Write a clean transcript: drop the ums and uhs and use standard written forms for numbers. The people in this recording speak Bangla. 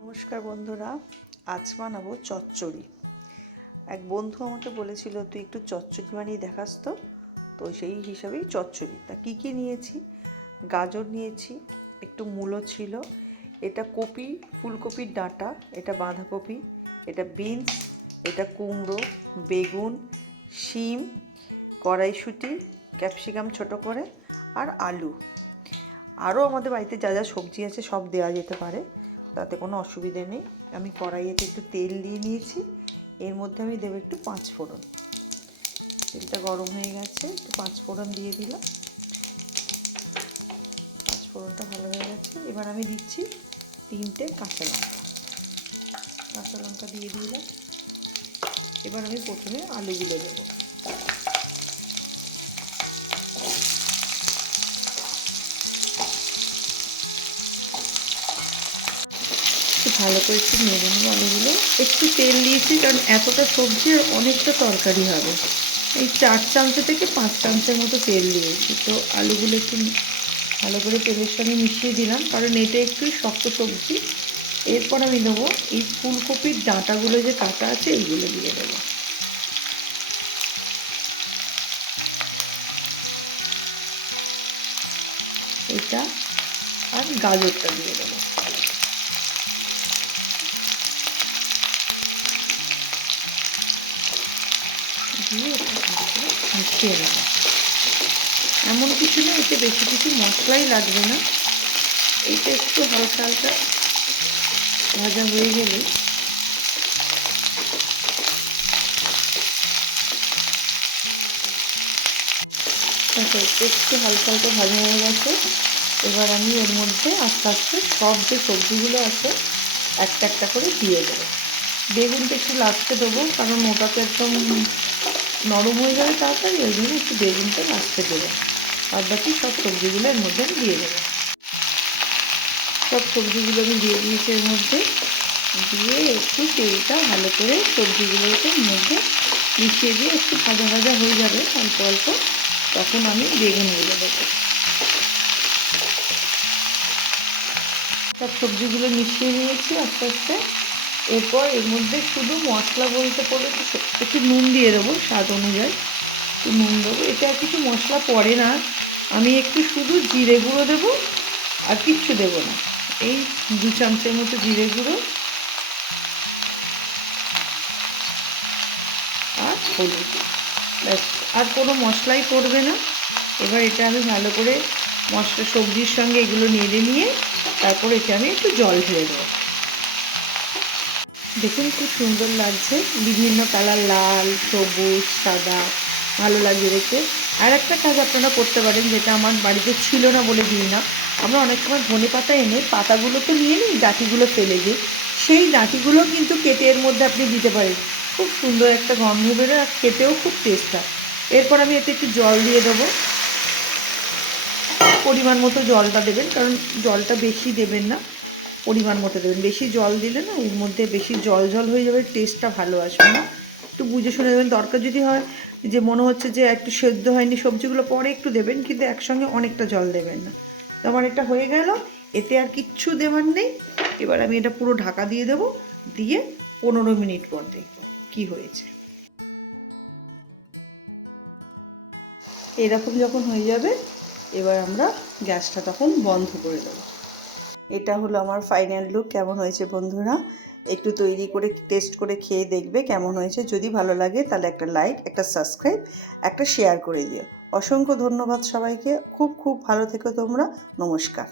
নমস্কার বন্ধুরা, আজ বানাবো চচ্চড়ি। এক বন্ধু আমাকে বলেছিল তুই একটু চচ্চড়ি বানিয়ে দেখাস তো। তো সেই হিসাবেই চচ্চড়ি। তা কী কী নিয়েছি? গাজর নিয়েছি, একটু মূলো ছিল, এটা কপি, ফুলকপির ডাঁটা, এটা বাঁধাকপি, এটা বিনস, এটা কুমড়ো, বেগুন, শিম, কড়াইশুঁটি, ক্যাপসিকাম ছোটো করে, আর আলু। আরও আমাদের বাড়িতে যা যা সবজি আছে সব দেওয়া যেতে পারে, তাতে কোনো অসুবিধে নেই। আমি কড়াইয়েতে একটু তেল দিয়ে নিয়েছি, এর মধ্যে আমি দেবো একটু পাঁচফোড়ন। তেলটা গরম হয়ে গেছে, একটু পাঁচফোড়ন দিয়ে দিলাম। পাঁচফোড়নটা ভালো হয়ে গেছে, এবার আমি দিচ্ছি 3টে কাঁচা লঙ্কা দিয়ে দিলাম। এবার আমি প্রথমে আলুগুলো দেবো। ভালো করে একটু নেড়ে নেবো আলুগুলো। একটু তেল দিয়েছি কারণ এতটা সবজি আর অনেকটা তরকারি হবে। এই 4 চামচ থেকে 5 চামচের মতো তেল দিয়েছি। তো আলুগুলো একটু ভালো করে তেলের সঙ্গে মিশিয়ে দিলাম, কারণ এটা একটু শক্ত সবজি। এরপর আমি দেবো এই ফুলকপির ডাঁটাগুলো যে কাটা আছে এইগুলো দিয়ে দেবো। এটা আর গাজরটা দিয়ে দেবো। দিয়ে মিশিয়ে নেবো। এমন কিছু না, এতে বেশি কিছু মশলাই লাগবে না। এটা একটু হালকা হালকা ভাজা হয়ে গেলে একটু হালকা হালকা ভাজা হয়ে গেছে। এবার আমি এর মধ্যে আস্তে আস্তে সব যে সবজিগুলো আছে একটা একটা করে দিয়ে দেবো। বেগুনটা একটু লাস্টে দেবো, কারণ ওটা তো একদম নরম হয়ে যাবে তাড়াতাড়ি, ওই জন্য একটু বেগুনটা লাস্টে দেবো। আর বাকি সব সবজিগুলো এর মধ্যে আমি দিয়ে দেবো। সব সবজিগুলো আমি দিয়ে দিয়েছি এর মধ্যে। দিয়ে একটু তেলটা ভালো করে সবজিগুলোকে মধ্যে মিশিয়ে দিয়ে একটু ভাজা ভাজা হয়ে যাবে অল্প অল্প, তখন আমি বেগুনগুলো দেবো। সব সবজিগুলো মিশিয়ে নিয়েছি আস্তে আস্তে। এরপর এর মধ্যে শুধু মশলা বলতে পড়ে একটু নুন দিয়ে দেবো, স্বাদ অনুযায়ী একটু নুন দেবো। এটা আর কিছু মশলা পড়ে না, আমি একটু শুধু জিরে গুঁড়ো দেবো, আর কিচ্ছু দেবো না। এই 2 চামচের মতো জিরে গুঁড়ো আর হলুদ, ব্যাস। আর কোনো মশলাই পড়বে না। এবার এটা আমি ভালো করে মশলা সবজির সঙ্গে এগুলো নেড়ে নিয়ে তারপর এটা আমি একটু জল ঢেলে দেবো। দেখুন খুব সুন্দর লাগছে, বিভিন্ন কালার, লাল, সবুজ, সাদা, ভালো লাগছে দেখতে। আর একটা কাজ আপনারা করতে পারেন, যেটা আমার বাড়িতে ছিল না বলে দিই না, আমরা অনেক সময় ধনে পাতা এনে পাতাগুলো তো নিয়ে নিই, ডাঁটিগুলো ফেলে দিই, সেই ডাঁটিগুলো কিন্তু কেটে এর মধ্যে আপনি দিতে পারেন। খুব সুন্দর একটা গন্ধ বেরোয় আর খেতেও খুব টেস্ট হয়। এরপর আমি এতে একটু জল দিয়ে দেবো। পরিমাণ মতো জলটা দেবেন, কারণ জলটা বেশি দেবেন না, পরিমাণ মতো দেবেন। বেশি জল দিলে না এর মধ্যে বেশি জল জল হয়ে যাবে, টেস্টটা ভালো আসবে না। একটু বুঝে শুনে দেবেন। দরকার যদি হয় যে মনে হচ্ছে যে একটু সেদ্ধ হয়নি সবজিগুলো, পরে একটু দেবেন, কিন্তু একসঙ্গে অনেকটা জল দেবেন না। তো আমার এটা হয়ে গেল, এতে আর কিচ্ছু দেওয়ার নেই। এবার আমি এটা পুরো ঢাকা দিয়ে দেবো, দিয়ে 15 মিনিট পর দেখব কী হয়েছে। এরকম যখন হয়ে যাবে, এবার আমরা গ্যাসটা তখন বন্ধ করে দেবো। এটা হলো আমার ফাইনাল লুক। কেমন হয়েছে বন্ধুরা? একটু তৈরি করে টেস্ট করে খেয়ে দেখবে কেমন হয়েছে। যদি ভালো লাগে তাহলে একটা লাইক, একটা সাবস্ক্রাইব, একটা শেয়ার করে দিও। অসংখ্য ধন্যবাদ সবাইকে। খুব খুব ভালো থেকো তোমরা। নমস্কার।